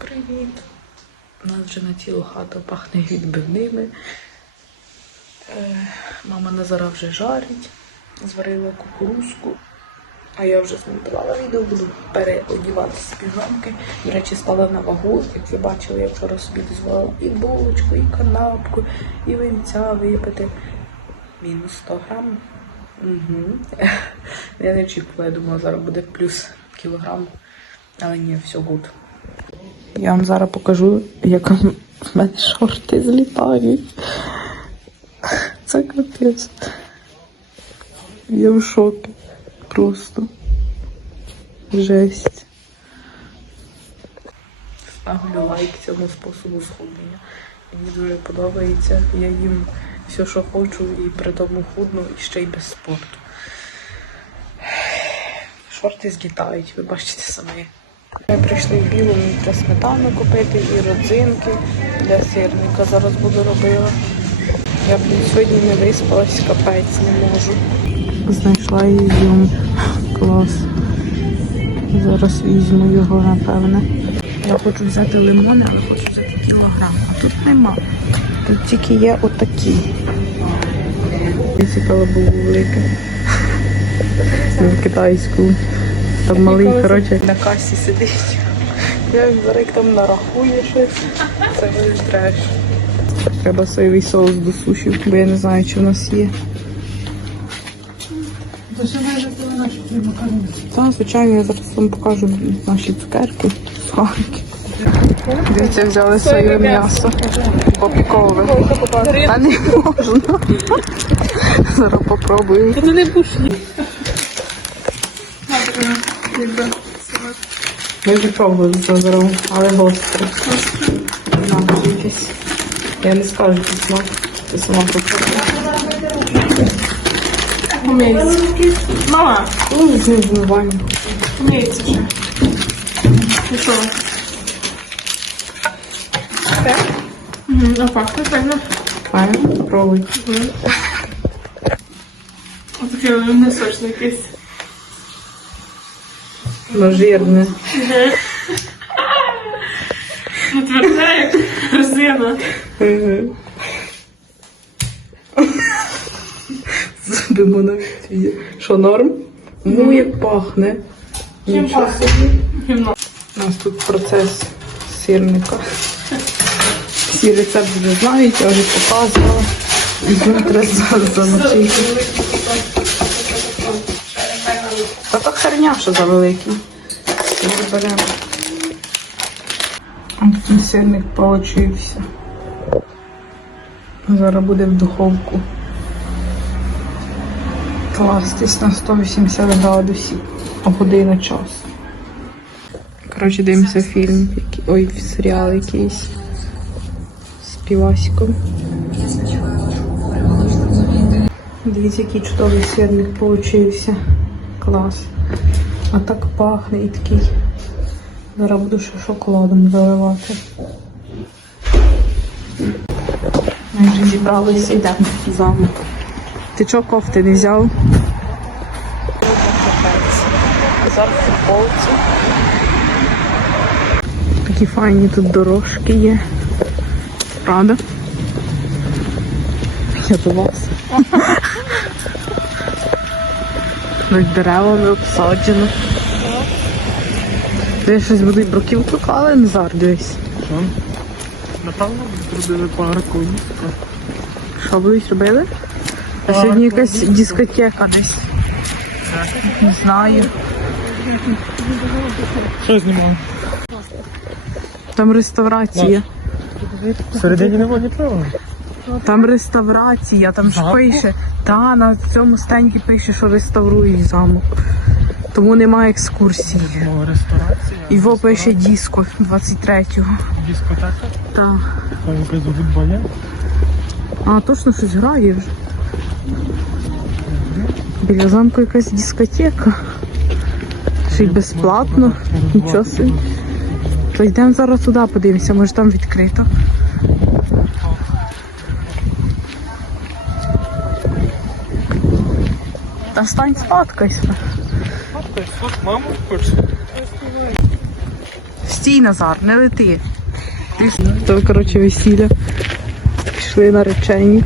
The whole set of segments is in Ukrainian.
Привіт! У нас вже на цілу хату пахне відбивними. Е, мама Назара вже жарить, зварила кукурузку. А я вже змонтувала відео, буду переодіватися з піжамки. До речі, стала на вагу. Як ви бачили, я вчора собі дозволила і булочку, і канапку, і винця випити. Мінус 100 грам. Угу. Я не очікувала, я думала, зараз буде плюс кілограм. Але ні, все гуд. Я вам зараз покажу, як в мене шорти злітають. Це капець. Я в шокі. Просто. Жесть. Ставлю лайк цьому способу схуднення. Мені дуже подобається. Я їм все, що хочу, і при тому худну, і ще й без спорту. Шорти злітають, ви бачите самі. Ми прийшли в білу, мені сметану купити і родзинки для сирника. Зараз буду робила. Я блін, сьогодні не виспалась, капець не можу. Знайшла ізюм. Клас. Зараз візьму його, напевне. Я хочу взяти лимони, але хочу взяти кілограм. А тут нема. Тут тільки є отакі. Цікаво було велике. Китайську. Там малий, коротше, на касі сидить. Я зараз там нарахує щось. Це буде треш. Треба соєвий соус до суші, бо я не знаю, чи в нас є. Так, звичайно, я зараз вам покажу наші цукерки, сухарики. Дивіться, взяли своє м'ясо. Попкове. Та не можна. Зараз попробую. Ти не пушні. Ми вже пробували зараз, але гостре. На, якесь. Я не скажу, який смак. Ти сама попробуй. Мама, Ну, з ним змиваємо. уміється. І що? Так? Угу, а пахне певно. Файно, попробуй. Отаке не сочне якесь. Ну, жирне. Тверде, як резина. Зубимо навіть. Що, норм? Ну, як пахне. Чим пахне? У нас тут процес сирника. Всі рецепти вже знають, я вже показувала. Його треба за- замочити. Що за великий. Його. Ось такий сирник получився. Зараз буде в духовку кластись на 180 градусів година часу. Коротше, дивимося фільм, який- ой, серіал якийсь з піваськом. Дивіться, який чудовий сирник получився. Клас. А так пахне і такий. Зараз буду ще шоколадом заливати. Ми вже зібралися, йдемо замок. Ти чого кофти не взяв? Зараз футболці. Такі файні тут дорожки є. Правда? Я до вас. Навіть деревами обсаджено. Де щось будуть бруківку клали, Назар, дивись. Що? Напевно, зробили парку. Що будуть робили? А сьогодні якась дискотека десь. Не знаю. Що знімав? Там реставрація. Всередині нема нічого. Там реставрація, там ж пише. Та на цьому стенді пише, що реставрують замок. Тому немає екскурсії. Мова ресторація. І во пише диско 23-го. Дискотека. Та. Там якась гудба є. А, точно щось грає вже. Біля замку якась дискотека. Ще й безплатно. Нічого собі. То йдемо зараз туди подивимося, може там відкрито. Та стань сфоткайся. Маму хоче. Стій, Назар, не лети. То, коротше, весілля. Пішли наречені.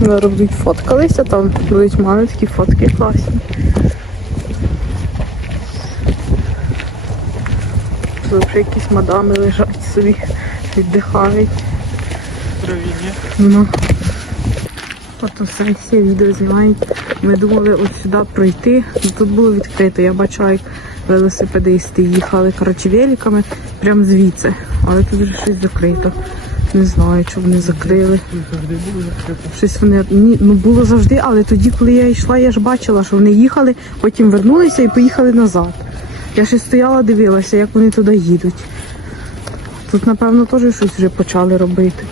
Зараз будуть фоткалися, там будуть мати такі фотки класні. Тут вже якісь мадами лежать собі, віддихають. Травіння. Ну. Фотосесія, відео знімають. Ми думали от сюди пройти. Ну, тут було відкрито. Я бачила, як велосипедисти їхали коротше, великами прямо звідси. Але тут вже щось закрито. Не знаю, чого вони закрили. Щось вони ні, ну було завжди, але тоді, коли я йшла, я ж бачила, що вони їхали, потім вернулися і поїхали назад. Я ще стояла, дивилася, як вони туди їдуть. Тут, напевно, теж щось вже почали робити.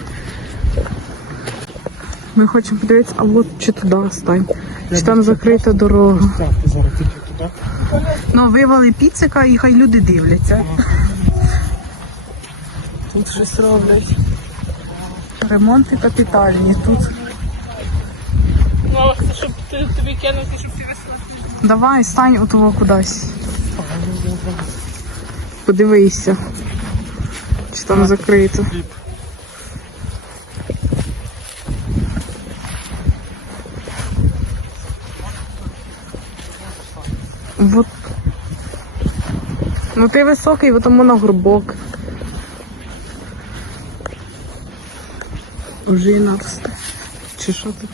Ми хочемо подивитися, а от чи туди стань. Чи там закрита дорога. Ну, вивали піцика і хай люди дивляться. Тут щось роблять. Ремонти капітальні тут. Мала, щоб ти, тобі кинути, щоб ти весла. Давай, стань у того кудись. Подивися. Чи там закрито. Вот. Ну ти високий, бо тому на горбок. Ожина росте. Чи що тут?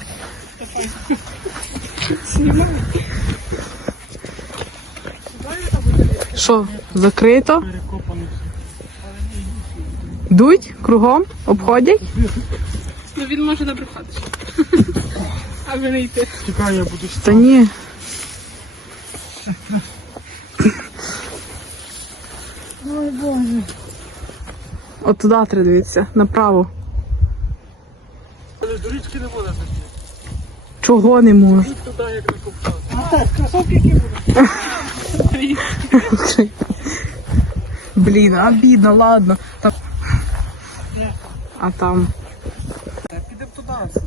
Що, закрито? Йдуть кругом, обходять. Ну він може набрехатися. А ви не йти. Чекай, я буду Та ні. Ой, Боже. От туди треба дивитися, направо. Але до річки не буде зайти. Чого не можу? Туди як на ковчег. Блін, обідно, ладно. Там... А там. Та підемо туди.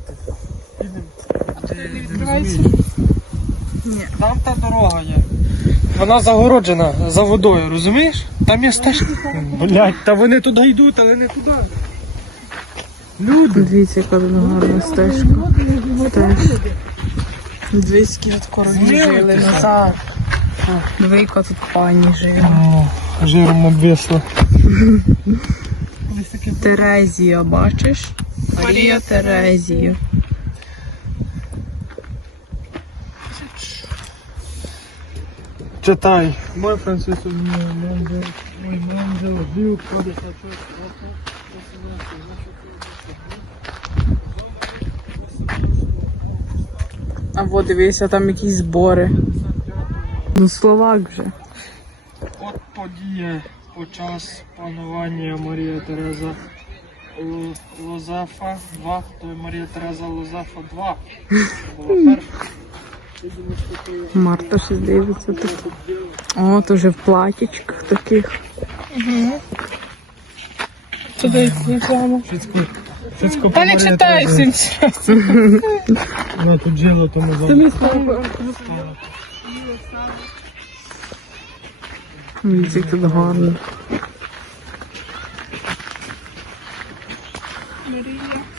Підемо. Відкривається. Ні. Там та дорога є. Вона загороджена за водою, розумієш? Там є стежка. Блять, та вони туди йдуть, але не туди. Люди. Дивіться, яка тут гарна стежка. Стежка. Дивіться, які тут корові назад. Диви, яка тут пані. О, жиром обвисло. Терезія, бачиш? Марія Терезія. Читай. Мой француз, мой манжел, мой манжел, бил, кодес, А вот дивися, там якісь збори. Ну, словак вже. От подія у час панування Марія Тереза Лозафа 2, то Марія Тереза Лозафа 2. Була перша. Марта щось дивиться тут. О, вже в платічках таких. Туди реклама. Фіцько, Фіцько Та не читай. Вона тут жила, то не забула. Дивіться, тут гарно. Марія.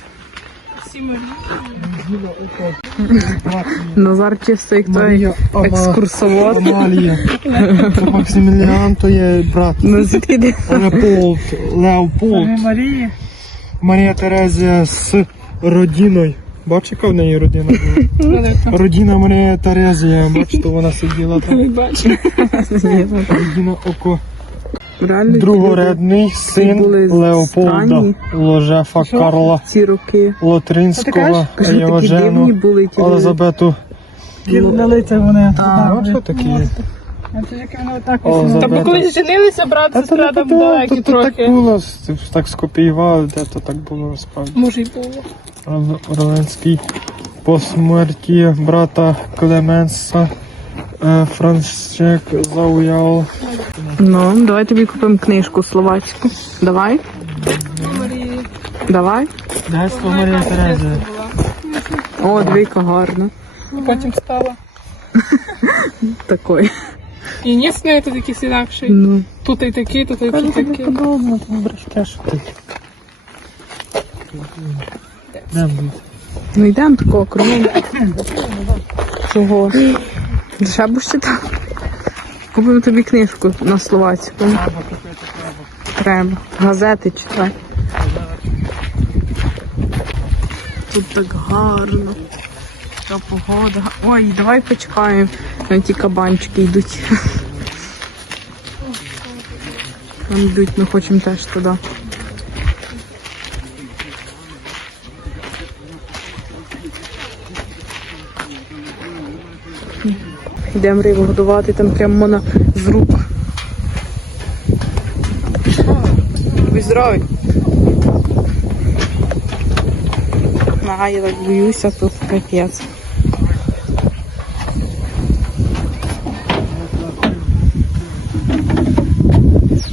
Назар чисто як той екскурсовод. Амалія. Максиміліан то є брат. Ну звідки де? Леополд. Леополд. Марії. Марія Терезія з родиною. Бачиш, яка в неї родина була? Родина Марія Терезія. Бачите, вона сиділа там. Бачу. Родина око. Реально Другорядний син були Леополда. Ложефа Карла Ці роки. Лотринського Кажу, такі дивні Євжену були ті. Елизабету. лиця вони. Так. А то як вони отак. Та бо колись женилися, брат, сестра там далекі так трохи. було, так скопіювали, де то так було насправді. Може й було. Орленський по смерті брата Клеменса е, Франчек зауяв. Ну, давай тобі купимо книжку словацьку. Давай, давай. Дайство Марія Терезія. О, двійка гарна. Потім стала. Такой. І ніс в неї тут якийсь інакший. Ну. Тут і такий, тут і Кажу, тобі такий. подобно, брешеш. Де? Ну йдемо такого кругом. Чого? Ще читати? Купимо тобі книжку на словацьку. Треба купити, треба. Треба. Газети читай. Тут так гарно. Така погода. Ой, давай почекаємо. Ті кабанчики йдуть. Там йдуть, ми хочемо теж туди. Йдемо рибу годувати, там прямо можна з рук. Будь здоровий. Ага, я так боюся, тут капець.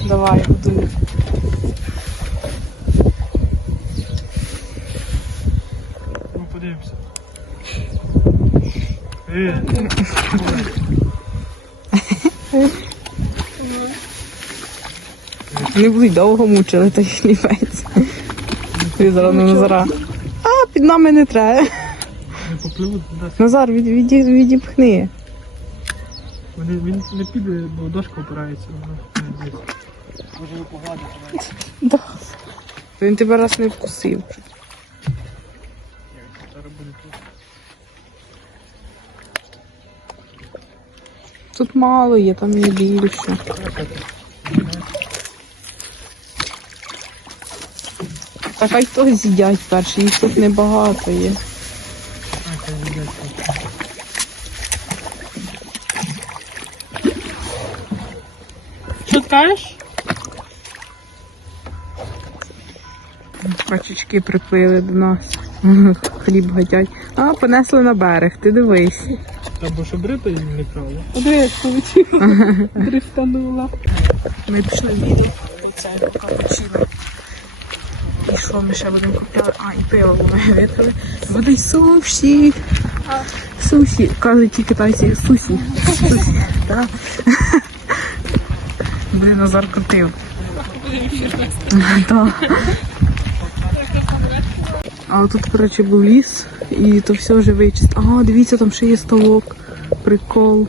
Давай, годуй. Ну, подивимося. Е, Не будуть довго мучили той хлібець. Зараз Назара. А, під нами не треба. Назар, від, від, відіпхни. Вони, він не піде, бо дошка опирається. Може погладите навіть. Да. Він тебе раз не вкусив. Тут мало є, там є більше. Та хай хтось з'їдять перший, їх тут небагато є. Що ти кажеш? Качечки приплили до нас. Хліб гадять. А, понесли на берег, ти дивись. Та бо щоб риба їм не крала. Подивись, полетіла. Дрифтанула. Ми пішли в відео, це почили. І що ми ще будемо купляти? А, і пиво ми випили. Буде й суші. Суші. Кажуть ті китайці суші. Суші. Так. Буде Назар крутив. А тут, коротше, був ліс, і то все вже вичистили. А, дивіться, там ще є ставок. Прикол.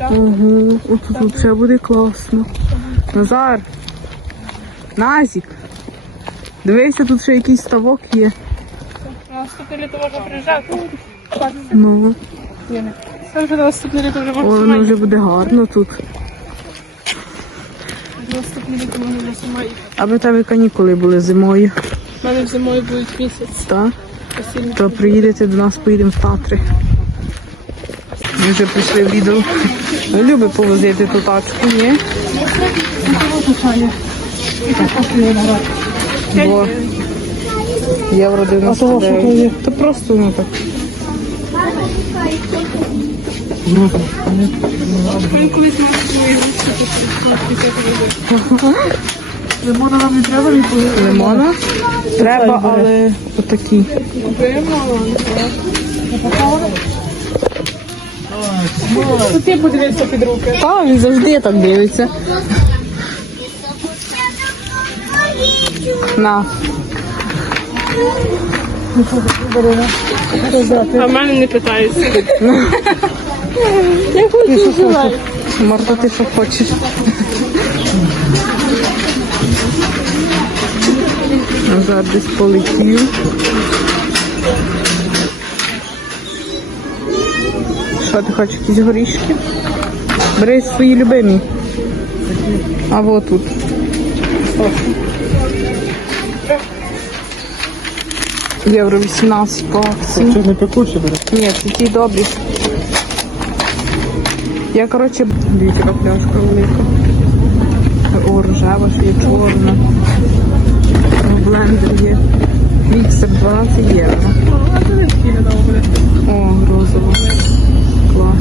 Ого, тут все буде класно. Назар. Назік. Дивися, тут ще якийсь ставок є. На наступне літо можна приїжджати. Ну, Це вже наступне літо вже о, можна воно вже буде гарно тут. На наступне літо можна вже сама їхати. Аби тебе канікули були зимою. У мене зимою будуть місяць. Так? То приїдете до нас, поїдемо в Татри. Ми вже прийшли в. Ви любите повозити ту тачку, ні? Бо євро 99. Та просто ну так. Свої Лимона нам не треба ніколи. Лимона? Треба, але отакі. Тут ти подивися під руки. Та, він завжди так дивиться. На. А в мене не питаються. Марта, ти що хочеш? Назад десь полетів. Що ти хочеш, якісь горішки? Бери свої любимі. А вот тут. Євро 18 по акції. Це не пекуче буде. Ні, це ті добрі. Я, коротше, яка пляшка велика. О, рожева, ще є чорна. Блендер є. Міксер 12 євро. О, розово. Клас.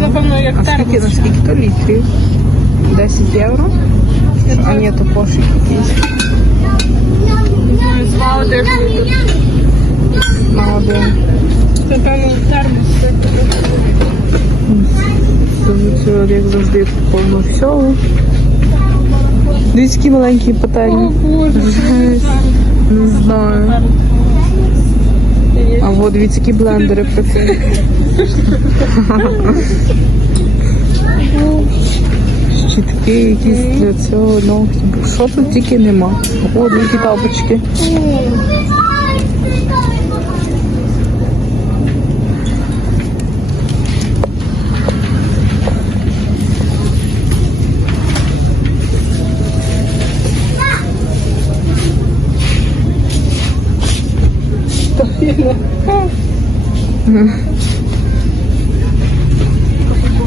Напевно, як А скільки, термос. скільки то літрів? 10 євро? А якийсь. Звали де на один. Це певно термос. Тут, як завжди, повно всього. Дивіться, які маленькі. Не знаю. А от дивіться, які блендери працюють. Щітки якісь для цього ногті. Що тут тільки нема. О, які тапочки.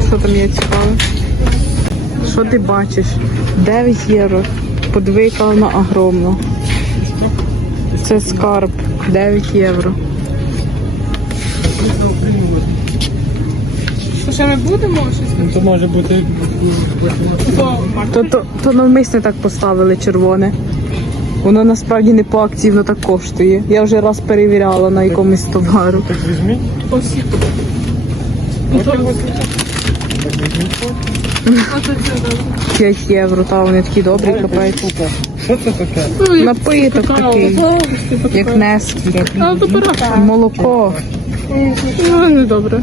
Що там є цікаве? Що ти бачиш? 9 євро. Подвійка вона огромна. Це скарб. 9 євро. То ще ми будемо щось? Ну, то може бути То, То, то, то навмисне так поставили червоне. Воно насправді не по акції, воно так коштує. Я вже раз перевіряла на якомусь товару. так візьміть. Ось 5 євро, та вони такі добрі, капець. Що це таке? Ну, Напиток такий, як. Нескі. А, то пирога. Молоко. Ну, не добре.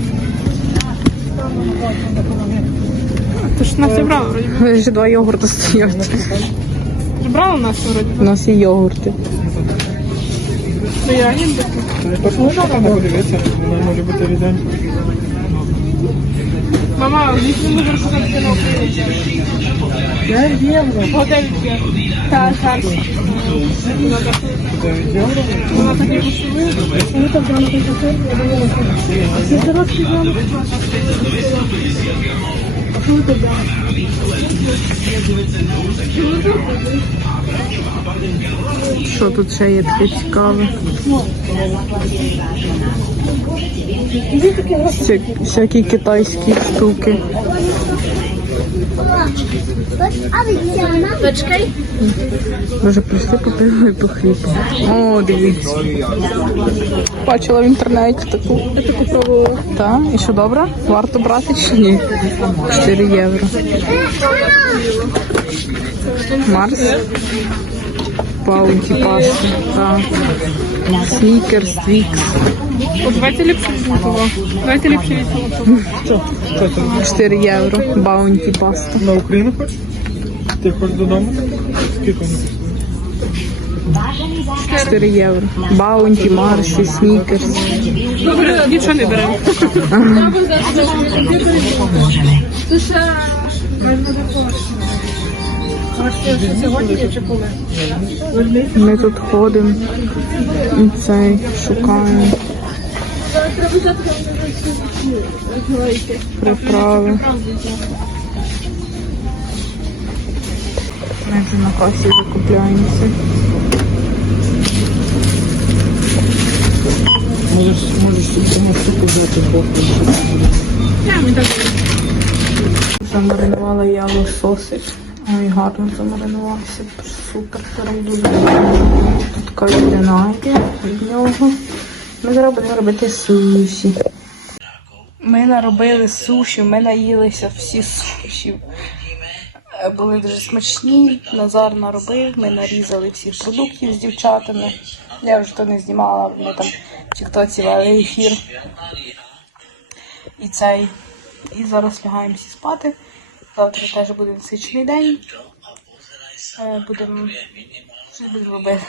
Ти ж нас зібрала, вроді. Ще два йогурти стоять. Зібрала нас, вроді. У нас є йогурти. Ну, я не можна подивитися, може бути рідень. Мама, їх не можу розказати на Україні. 9 євро. О, 9 є. Так, так. Вона так- 9 євро? Вона так і посилила. Вони так брали Що тут ще є таке цікаве? Всякі китайські штуки. Може прийшли по і по. О, дивіться. Бачила в інтернеті таку. Я таку пробувала. Так, і що добре? Варто брати чи ні? 4 євро. Марс. Паунті паста. Так. Снікерс, твікс. Давайте ліпше візьмемо. Давайте ліпше візьмемо. Що? Що це? 4 євро. Баунті паста. На Україну хочеш? Ти хочеш додому? Скільки воно коштує? 4 євро. Баунті, Марсі, снікерс. Добре, нічого не беремо. Ми тут ходимо і цей шукаємо приправи. Ми вже на касі закупляємося. Можеш, можеш штуку взяти боку. Замаринувала я лососик. Ой, гарно замаринувався. Супер, прям дуже. Каліна є від нього. Ми зараз робити суші. Ми наробили суші, ми наїлися всі суші. Е, Були дуже смачні. Назар наробив, ми нарізали всіх продуктів з дівчатами. Я вже то не знімала, вони там тіктоці вели ефір. І цей. І зараз лягаємо всі спати. Завтра теж буде насичений день. Е, Будемо щось буде робити.